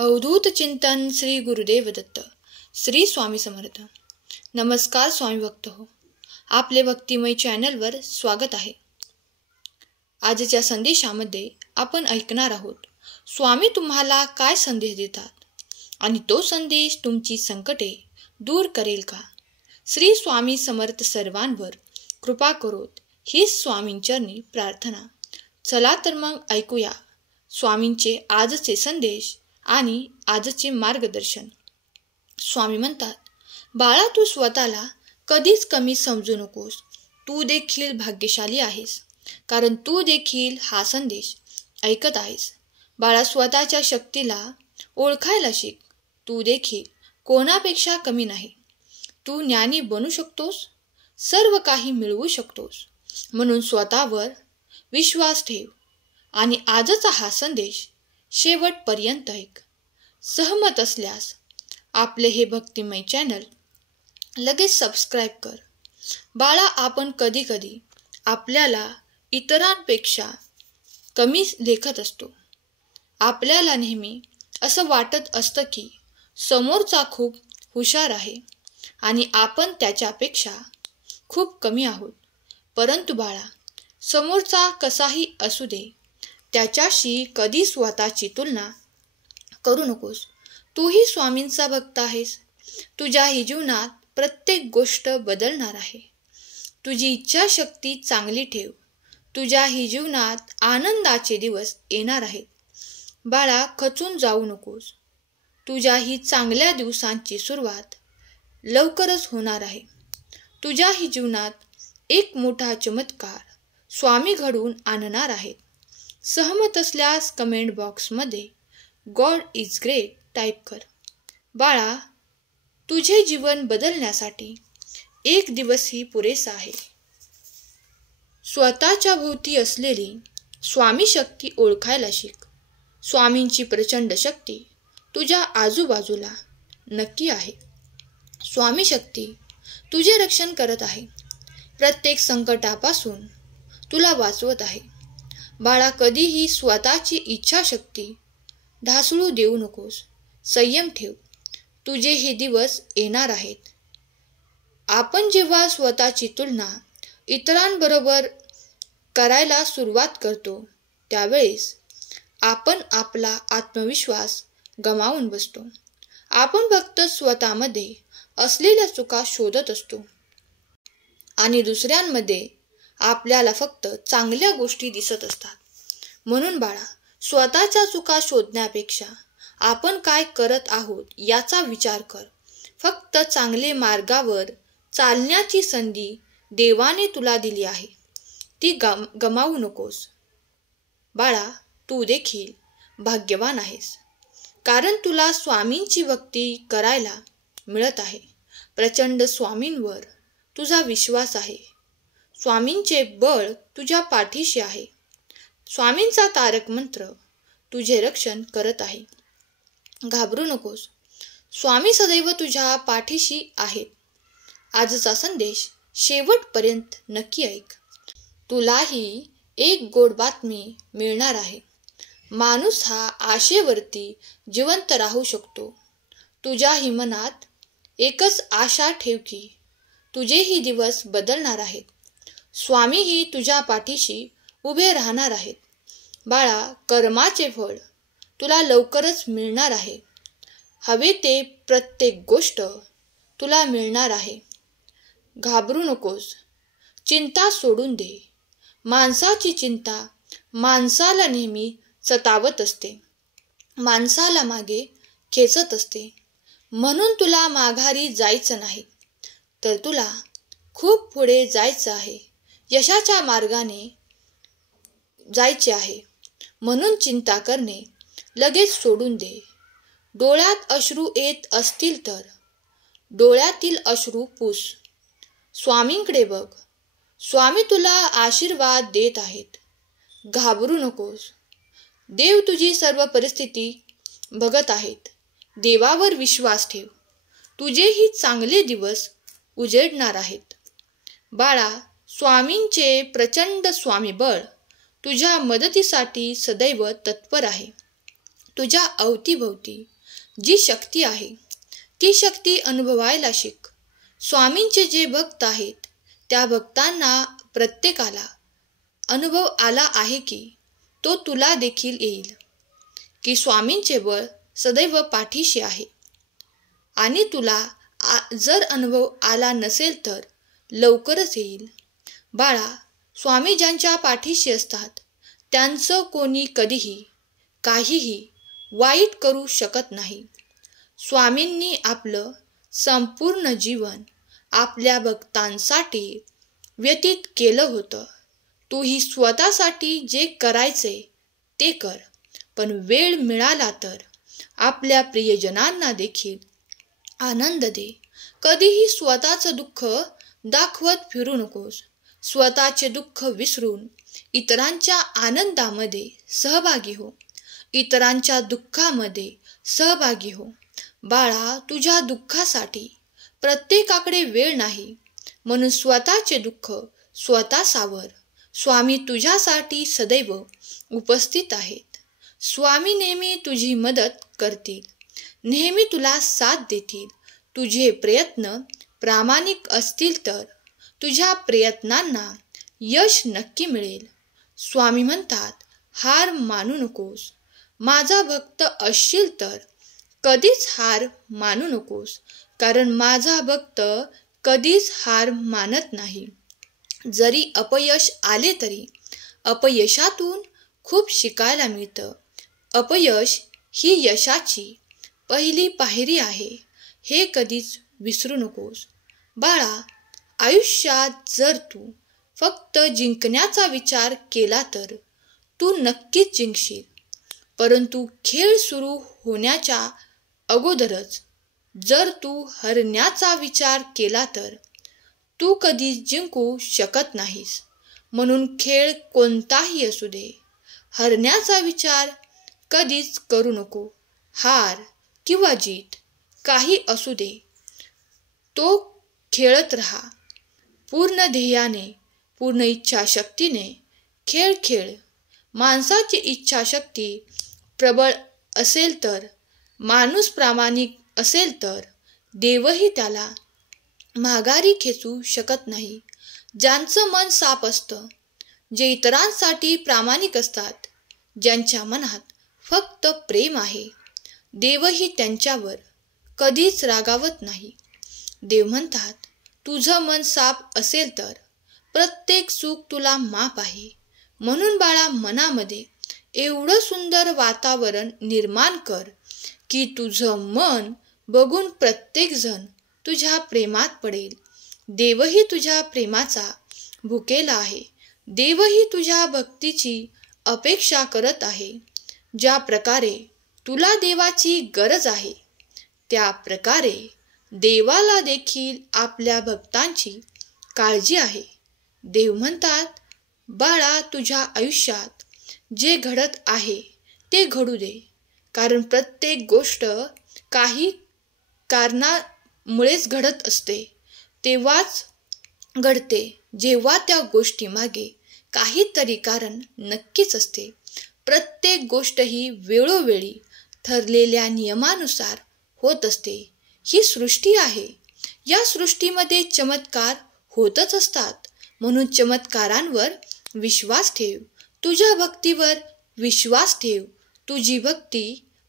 अवधूत चिंतन श्री गुरुदेव दत्त. श्री स्वामी समर्थ. नमस्कार स्वामी भक्त हो, आपले भक्तिमय चॅनलवर स्वागत आहे. आजच्या संदेशामध्ये आपण ऐकणार आहोत स्वामी तुम्हाला काय संदेश देतात आणि तो संदेश तुमची संकटे दूर करेल का. श्री स्वामी समर्थ सर्वांवर कृपा करोत हीच स्वामींचरणी प्रार्थना. चला तर मग ऐकूया स्वामींचे आजचे संदेश आणि आजचे मार्गदर्शन. स्वामी म्हणतात, बाळा तू स्वतःला कधीच कमी समजू नकोस. तू देखील भाग्यशाली आहेस, कारण तू देखील हा संदेश ऐकत आहेस. बाळा स्वतःच्या शक्तीला ओळखायला शिक. तू देखील कोणापेक्षा कमी नाही. तू ज्ञानी बनू शकतोस, सर्व काही मिळवू शकतोस. म्हणून स्वतःवर विश्वास ठेव आणि आजचा हा संदेश शेवटपर्यंत ऐक. सहमत असल्यास आपले हे भक्तिमय चॅनल लगेच सबस्क्राईब कर. बाळा आपण कधी कधी आपल्याला इतरांपेक्षा कमी लेखत असतो. आपल्याला नेहमी असं वाटत असतं की समोरचा खूप हुशार आहे आणि आपण त्याच्यापेक्षा खूप कमी आहोत. परंतु बाळा, समोरचा कसाही असू दे, त्याच्याशी कधी स्वतःची तुलना करू नकोस. तूही स्वामींचा भक्त आहेस. तुझ्याही जीवनात प्रत्येक गोष्ट बदलणार आहे. तुझी इच्छाशक्ती चांगली ठेव. तुझ्याही जीवनात आनंदाचे दिवस येणार आहेत. बाळा खचून जाऊ नकोस. तुझ्याही चांगल्या दिवसांची सुरुवात लवकरच होणार आहे. तुझ्याही जीवनात एक मोठा चमत्कार स्वामी घडवून आणणार आहेत. सहमत असल्यास कमेंट बॉक्समध्ये गॉड इज ग्रेट टाईप कर. बाळा, तुझे जीवन बदलण्यासाठी एक दिवसही पुरेसा आहे. स्वतःच्या भोवती असलेली स्वामी शक्ती ओळखायला शिक. स्वामींची प्रचंड शक्ती तुझ्या आजूबाजूला नक्की आहे. स्वामी शक्ती तुझे रक्षण करत आहे. प्रत्येक संकटापासून तुला वाचवत आहे. बाळा कधीही स्वतःची इच्छाशक्ती ढासळू देऊ नकोस. संयम ठेव. तुझे हे दिवस येणार आहेत. आपण जेव्हा स्वतःची तुलना इतरांबरोबर करायला सुरुवात करतो त्यावेळेस आपण आपला आत्मविश्वास गमावून बसतो. आपण फक्त स्वतःमध्ये असलेल्या चुका शोधत असतो आणि दुसऱ्यांमध्ये आपल्याला फक्त चांगल्या गोष्टी दिसत असतात. म्हणून बाळा, स्वतःच्या चुका शोधण्यापेक्षा आपण काय करत आहोत याचा विचार कर. फक्त चांगले मार्गावर चालण्याची संधी देवाने तुला दिली आहे, ती गमावू नकोस. बाळा, तू देखील भाग्यवान आहेस, कारण तुला स्वामींची भक्ती करायला मिळत आहे. प्रचंड स्वामींवर तुझा विश्वास आहे. स्वामींचे बळ तुझ्या पाठीशी आहे. स्वामींचा तारक मंत्र तुझे रक्षण करत आहे. घाबरू नकोस. स्वामी सदैव तुझ्या पाठीशी आहेत. आजचा संदेश शेवटपर्यंत नक्की ऐक. तुलाही एक गोड बातमी मिळणार आहे. माणूस हा आशेवरती जिवंत राहू शकतो. तुझ्याही मनात एकच आशा ठेव की तुझेही दिवस बदलणार आहेत. स्वामीही तुझ्या पाठीशी उभे राहणार आहेत. बाळा, कर्माचे फळ तुला लवकरच मिळणार आहे. हवे ते प्रत्येक गोष्ट तुला मिळणार आहे. घाबरू नकोस. चिंता सोडून दे. माणसाची चिंता माणसाला नेहमी सतावत असते, माणसाला मागे खेचत असते. म्हणून तुला माघारी जायचं नाही, तर तुला खूप पुढे जायचं आहे. यशाच्या मार्गाने जायचे आहे. म्हणून चिंता करणे लगेच सोडून दे. डोळ्यात अश्रू येत असतील तर डोळ्यातील अश्रू पुस. स्वामींकडे बघ. स्वामी तुला आशीर्वाद देत आहेत. घाबरू नकोस. देव तुझी सर्व परिस्थिती बघत आहेत. देवावर विश्वास ठेव. तुझेही चांगले दिवस उजेडणार आहेत. बाळा, स्वामींचे प्रचंड स्वामीबळ तुझ्या मदतीसाठी सदैव तत्पर आहे. तुझ्या अवतीभोवती जी शक्ती आहे ती शक्ती अनुभवायला शिक. स्वामींचे जे भक्त आहेत त्या भक्तांना प्रत्येकाला अनुभव आला आहे की तो तुला देखील येईल, की स्वामींचे बळ सदैव पाठीशी आहे. आणि तुला जर अनुभव आला नसेल तर लवकरच येईल. बाळा, स्वामी ज्यांच्या पाठीशी असतात त्यांचं कोणी कधीही काहीही वाईट करू शकत नाही. स्वामींनी आपलं संपूर्ण जीवन आपल्या भक्तांसाठी व्यतीत केलं होतं. तूही स्वतःसाठी जे करायचे ते कर, पण वेळ मिळाला तर आपल्या प्रियजनांना देखील आनंद दे. कधीही स्वतःचं दुःख दाखवत फिरू नकोस. स्वतःचे दुःख विसरून इतरांच्या आनंदामध्ये सहभागी हो. इतरांच्या दुःखामध्ये सहभागी हो. बाळा, तुझ्या दुःखासाठी प्रत्येकाकडे वेळ नाही, म्हणून स्वतःचे दुःख स्वतः सावर. स्वामी तुझ्यासाठी सदैव उपस्थित आहेत. स्वामी नेहमी तुझी मदत करतील, नेहमी तुला साथ देतील. तुझे प्रयत्न प्रामाणिक असतील तर तुझ्या प्रयत्नांना यश नक्की मिळेल. स्वामी म्हणतात, हार मानू नकोस. माझा भक्त असशील तर कधीच हार मानू नकोस, कारण माझा भक्त कधीच हार मानत नाही. जरी अपयश आले तरी अपयशातून खूप शिकायला मिळतं. अपयश ही यशाची पहिली पायरी आहे, हे कधीच विसरू नकोस. बाळा, आयुष्यात जर तू फक्त जिंकण्याचा विचार केला तर तू नक्कीच जिंकशील, परंतु खेळ सुरू होण्याच्या अगोदरच जर तू हरण्याचा विचार केला तर तू कधीच जिंकू शकत नाहीस. म्हणून खेळ कोणताही असू दे, हरण्याचा विचार कधीच करू नको. हार किंवा जीत काही असू दे, तो खेळत राहा. पूर्ण ध्येयाने, पूर्ण इच्छाशक्तीने खेळ खेळ. माणसाची इच्छाशक्ती प्रबळ असेल तर, माणूस प्रामाणिक असेल तर देवही त्याला माघारी खेचू शकत नाही. ज्यांचं मन साफ असतं, जे इतरांसाठी प्रामाणिक असतात, ज्यांच्या मनात फक्त प्रेम आहे, देवही त्यांच्यावर कधीच रागावत नाही. देव म्हणतात, तुझं मन साफ असेल तर प्रत्येक चूक तुला माफ आहे. म्हणून बाळा, मनामध्ये एवढं सुंदर वातावरण निर्माण कर की तुझं मन बघून प्रत्येकजण तुझ्या प्रेमात पडेल. देवही तुझ्या प्रेमाचा भुकेला आहे. देवही तुझ्या भक्तीची अपेक्षा करत आहे. ज्या प्रकारे तुला देवाची गरज आहे, त्या प्रकारे देवाला देखील आपल्या भक्तांची काळजी आहे. देव म्हणतात, बाळा, तुझ्या आयुष्यात जे घडत आहे ते घडू दे, कारण प्रत्येक गोष्ट काही कारणामुळेच घडत असते. तेव्हाच घडते जेव्हा त्या गोष्टीमागे काहीतरी कारण नक्कीच असते. प्रत्येक गोष्ट ही वेळोवेळी ठरलेल्या नियमानुसार होत असते. ही सृष्टी आहे. या सृष्टीमध्ये चमत्कार होतच असतात. म्हणून चमत्कारांवर विश्वास ठेव. तुझ्या भक्तीवर विश्वास ठेव. तुझी भक्ती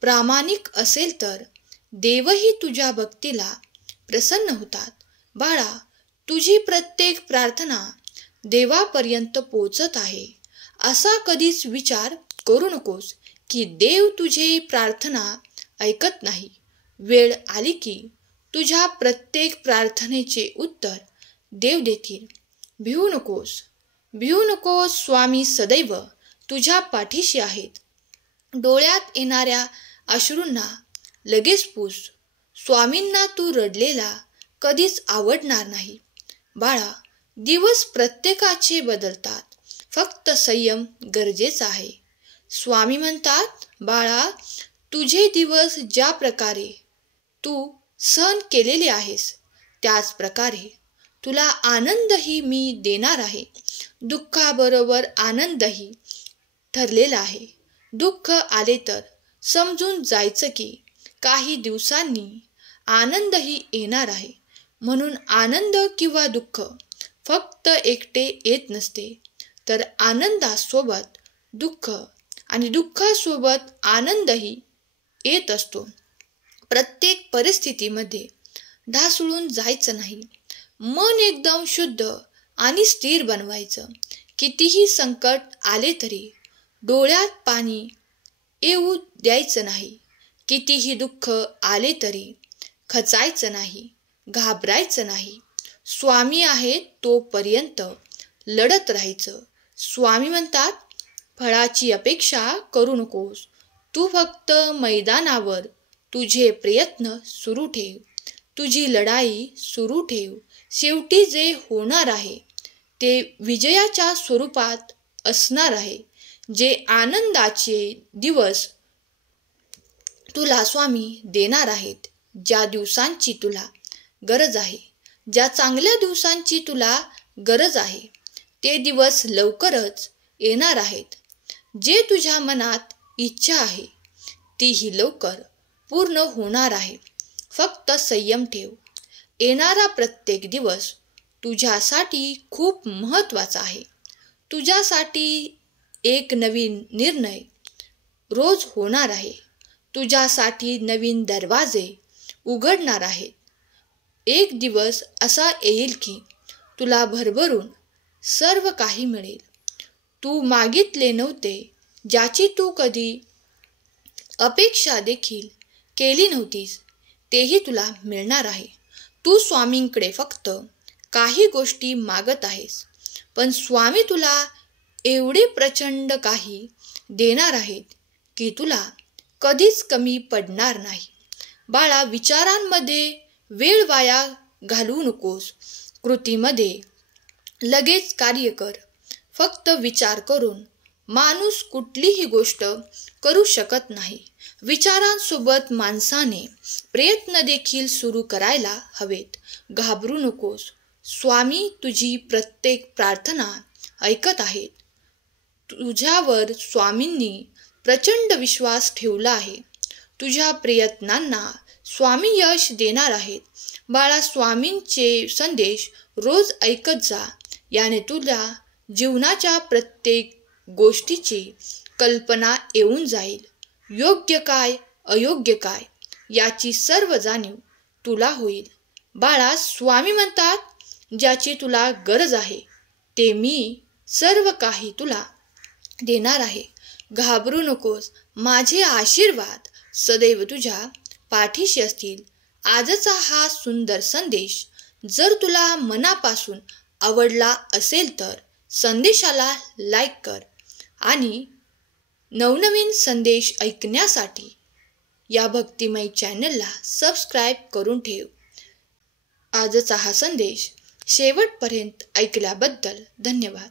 प्रामाणिक असेल तर देवही तुझ्या भक्तीला प्रसन्न होतात. बाळा, तुझी प्रत्येक प्रार्थना देवापर्यंत पोचत आहे असा कधीच विचार करू नकोस की देव तुझी प्रार्थना ऐकत नाही. वेळ आली की तुझ्या प्रत्येक प्रार्थनेचे उत्तर देव देतील. भिवू नकोस, भिवू नकोस. स्वामी सदैव तुझ्या पाठीशी आहेत. डोळ्यात येणाऱ्या अश्रूंना लगेच पुस. स्वामींना तू रडलेला कधीच आवडणार नाही. बाळा, दिवस प्रत्येकाचे बदलतात, फक्त संयम गरजेचा आहे. स्वामी म्हणतात, बाळा, तुझे दिवस ज्या प्रकारे तू सहन केलेले आहेस त्याच प्रकारे तुला आनंदही मी देणार आहे. दुःखाबरोबर आनंदही ठरलेला आहे. दुःख आले तर समजून जायचं की काही दिवसांनी आनंदही येणार आहे. म्हणून आनंद किंवा दुःख फक्त एकटे येत नसते, तर आनंदासोबत दुःख आणि दुःखासोबत आनंदही येत असतो. प्रत्येक परिस्थितीमध्ये ढासळून जायचं नाही. मन एकदम शुद्ध आणि स्थिर बनवायचं. कितीही संकट आले तरी डोळ्यात पाणी येऊ द्यायचं नाही. कितीही दुःख आले तरी खचायचं नाही, घाबरायचं नाही. स्वामी आहेत तोपर्यंत लढत राहायचं. स्वामी म्हणतात, फळाची अपेक्षा करू नकोस, तू फक्त मैदानावर तुझे प्रयत्न सुरू ठेव, तुझी लढाई सुरू ठेव. शेवटी जे होणार आहे ते विजयाच्या स्वरूपात असणार आहे. जे आनंदाचे दिवस तुला स्वामी देणार आहेत, ज्या दिवसांची तुला गरज आहे, ज्या चांगल्या दिवसांची तुला गरज आहे, ते दिवस लवकरच येणार आहेत. जे तुझ्या मनात इच्छा आहे तीही लवकर पूर्ण होणार आहे. फक्त संयम ठेव. येणारा प्रत्येक दिवस तुझ्यासाठी खूप महत्त्वाचा आहे. तुझ्यासाठी एक नवीन निर्णय रोज होणार आहे. तुझ्यासाठी नवीन दरवाजे उघडणार आहेत. एक दिवस असा येईल की तुला भरभरून सर्व काही मिळेल. तू मागितले नव्हते, ज्याची तू कधी अपेक्षा देखील केली नव्हतीस, तेही तुला मिळणार आहे. तू स्वामींकडे फक्त काही गोष्टी मागत आहेस, पण स्वामी तुला एवढे प्रचंड काही देणार आहेत की तुला कधीच कमी पडणार नाही. बाळा, विचारांमध्ये वेळ वाया घालवू नकोस. कृतीमध्ये लगेच कार्य कर. फक्त विचार करून माणूस कुठलीही गोष्ट करू शकत नाही. विचारांसोबत माणसाने प्रयत्न देखील सुरू करायला हवेत. घाबरू नकोस. स्वामी तुझी प्रत्येक प्रार्थना ऐकत आहेत. तुझ्यावर स्वामींनी प्रचंड विश्वास ठेवला आहे. तुझ्या प्रयत्नांना स्वामी यश देणार आहेत. बाळा, स्वामींचे संदेश रोज ऐकत जा. याने तुला जीवनाच्या प्रत्येक गोष्टीची कल्पना येऊन जाईल. योग्य काय अयोग्य काय याची सर्व जाणीव तुला होईल. बाळा, स्वामी म्हणतात, ज्याची तुला गरज आहे ते मी सर्व काही तुला देणार आहे. घाबरू नकोस. माझे आशीर्वाद सदैव तुझ्या पाठीशी असतील. आजचा हा सुंदर संदेश जर तुला मनापासून आवडला असेल तर संदेशाला लाईक कर आणि नवनवीन संदेश ऐकण्यासाठी या भक्तिमय चॅनलला सबस्क्राईब करून ठेव. आजचा हा संदेश शेवटपर्यंत ऐकल्याबद्दल धन्यवाद.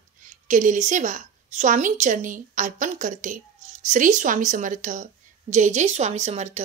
केलेली सेवा स्वामींचरणी अर्पण करते. श्री स्वामी समर्थ. जय जय स्वामी समर्थ.